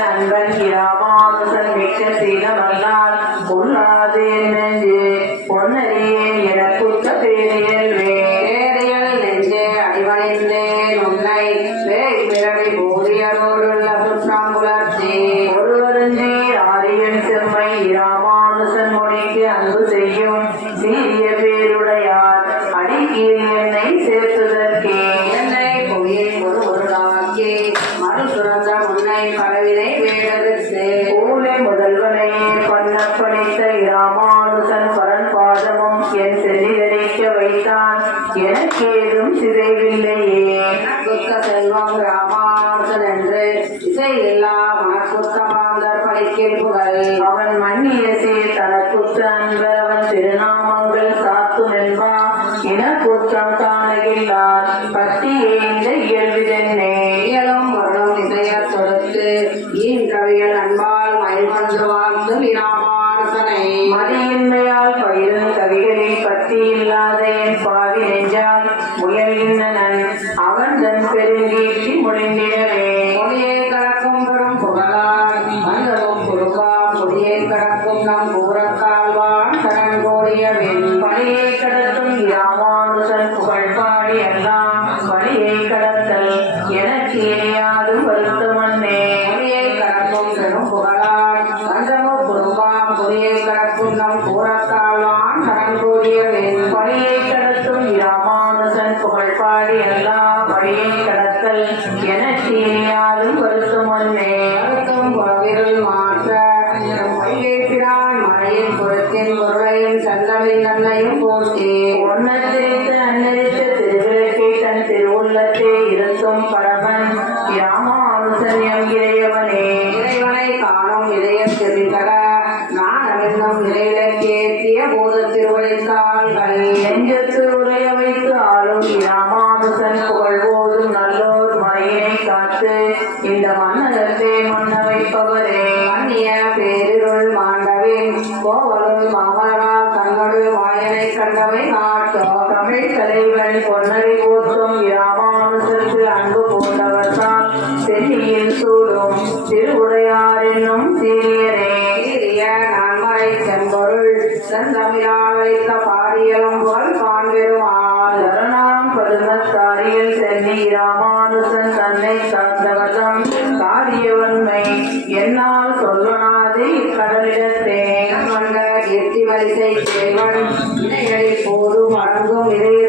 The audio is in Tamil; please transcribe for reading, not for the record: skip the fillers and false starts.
அன்பன் இராமானுசன் மிக்க சீனமல்லால் பொல்லாது நெஞ்சு பொன்னறியேன் என குத்த பேரியல் வேரியல் நெஞ்சே அடிவணிந்தேன் உன்னை வேய் பிறவி போதியரோருள்ள சுற்றாம் புலர்ச்சி ஒருவருந்தே ஆரியன் செம்மை இராமானுசன் மொழிக்கு அன்பு செய்யும் சீரிய பேருடையார் அடிக்கீழ் என்னை சேர்த்துதற்கே என்னை பொய்யின் ஒரு நாக்கே மறு சுரந்த முன்னை பலவினை வேடதற்கு ஊழை முதல்வனையே பண்ணப்பணித்த இராமானுசன் பரன் பாதமும் என் செல்லியறிக்க வைத்தான் எனக்கேதும் சிதைவில்லையே குத்த செல்வம் ராமானுசன் என்று இசை இல்லா மனக்குத்த மாந்தர் பணிக்கில் புகழ் அவன் மன்னியசே தனக்குத்த அன்பர் அவன் திருநாமங்கள் சாத்தும் என்பா இனக்குற்றம் காணகில்லார் பத்தியே இந்த இயல்பிதென்னே இயலும் வரும் இசைய தொடுத்து கவிகள் அன்பால் மயமன்று வாழ்ந்தும் இராமானுசனை மதியின்மையால் பயிரும் கவிகளில் பத்தி இல்லாத என் பாவி நெஞ்சால் முயல்கின்றனன் அவன் தன் பெருங்கீர்த்தி முடிந்திடவே மொழியை கடக்கும் பெரும் புகழால் வந்தவும் குருகா மொழியை கடக்கும் நம் கூறக்கால்வான் கரண் கோடியவின் பணியை கடத்தும் இராமானுசன் புகழ் பாடி எல்லாம் பணியை கடத்தல் எனக்கு இணையாதும் வருத்தமன்னே மொழியை கடக்கும் பெரும் புகழால் வந்தவும் குருகா மொழியை கடக்கும் நம் கூறக்கால்வான் கரண் கோடியவின் பணியை கடத்தும் இராமானுசன் புகழ் பாடி எல்லாம் பணியை கடத்தல் எனக்கு இணையாதும் வருத்தமன்னே வருத்தம் புறவிருள் மாற்ற மழையின் புறத்தின் பொருளையும் சந்தமின் நன்மையும் போற்றி ஒன்னத்திரித்து அன்னரித்த திருவிளக்கை தன் திருவுள்ளத்தே இருந்தும் பரமன் இராமானுசன் எம் இறையவனே இறைவனை காணும் இதய திருத்தர நானவென்னும் இறையிலக்கேற்றிய போத திருவழித்தாள்கள் நெஞ்சத்து உரைய வைத்து ஆளும் இராமானுசன் புகழ்வோதும் நல்லோர் மறையினை காத்து இந்த மன்னகத்தை மன்ன வைப்பவரே அந்நிய பேரிருள் மாண்டவின் கோவலுள் மாமலரால் தன்னொடு வாயனை கண்டவை நாட்டோ தமிழ் தலைவன் பொன்னரை போற்றும் இராமானுசருக்கு அன்பு போன்றவர்தான் செல்லியில் சூடும் திருவுடையார் என்னும் சீரியரே சீரிய நான்மறை செம்பொருள் செந்தமிழால் வைத்த பாரியலும் புகழ் காண்பெருமாள் சரணாம் பதுமத்தாரியில் சென்னி இராமானுசன் தன்னை சார்ந்தவதம் காரியவன்மை என்னால் சொல்லனாது இக்கடலிடத்தே கொண்ட கீர்த்தி வரிசை தேவன் இணைகளில் போதும் அடங்கும் இதய